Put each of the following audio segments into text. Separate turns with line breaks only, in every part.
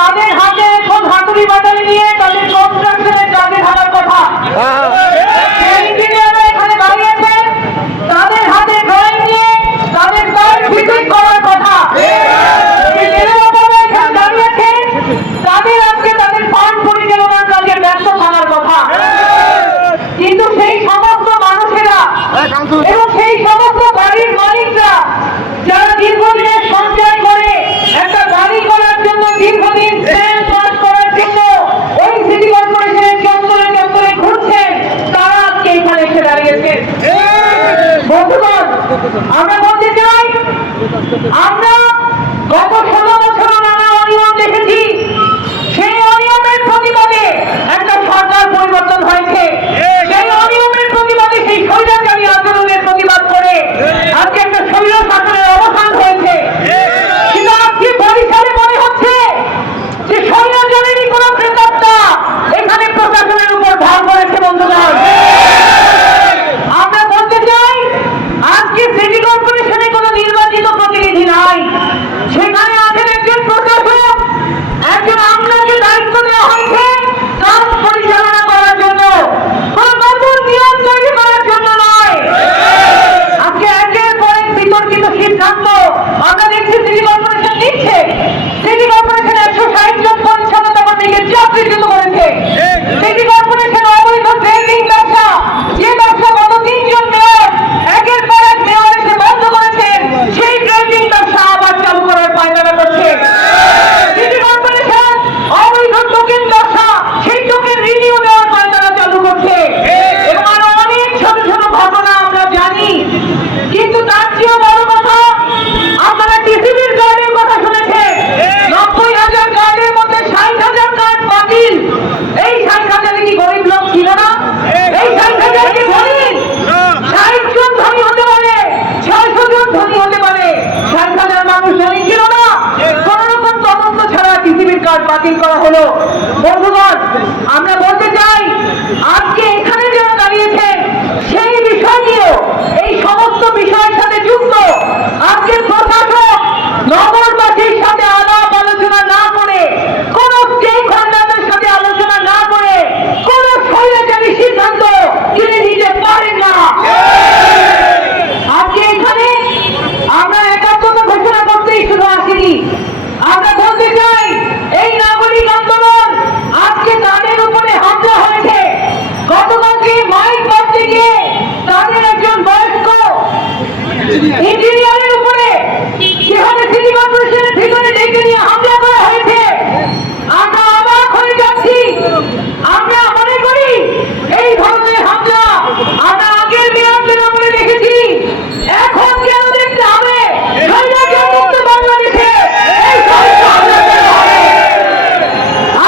তাদের হাতে এখন হাতুড়ি বাজারে নিয়ে তাদের কন্ট্রাক্টরে চাকরি ধরার কথা। হ্যাঁ। আমরা বলতে চাই আমরা গত কর্পোরেশনে কোন নির্বাচিত প্রতিনিধি নাই। সেখানে ধনী হতে পারে। ষাট হাজার মানুষ ধনী ছিল না। কোন রকম তদন্ত ছাড়া পৃথিবীর কার্ড বাতিল করা হলো। বন্ধুগণ, আমরা বলতে চাই, আজকে আমরা মনে করি এই দেখেছি। এখন কেন দেখতে হবে?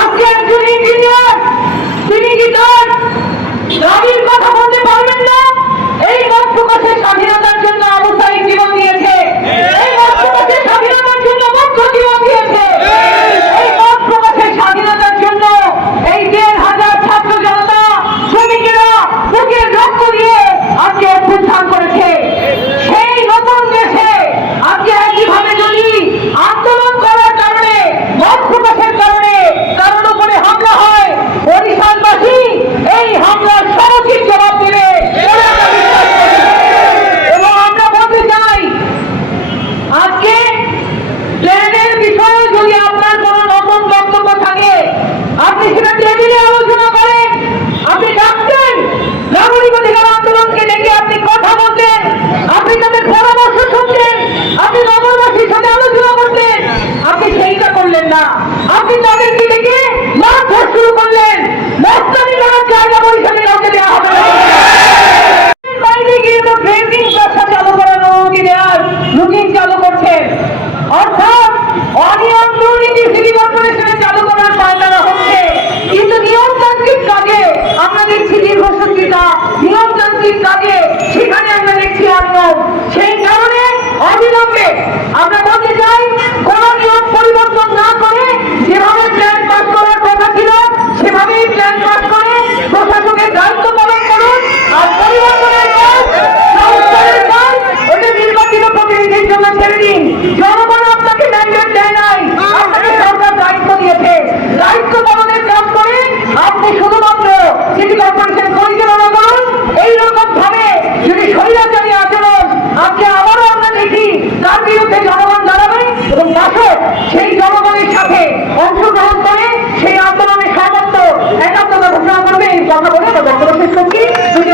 আজকে একজন ইঞ্জিনিয়ার, তিনি কি তার কথা বলতে não é meu. আহ্বান জানাবে এবং শাসক সেই জনগণের সাথে অংশগ্রহণ করে সেই আন্দোলনের সর্বত্র একাত্মতা ঘোষণা করবে এই কথা বলে বক্তব্য শেষ করছি।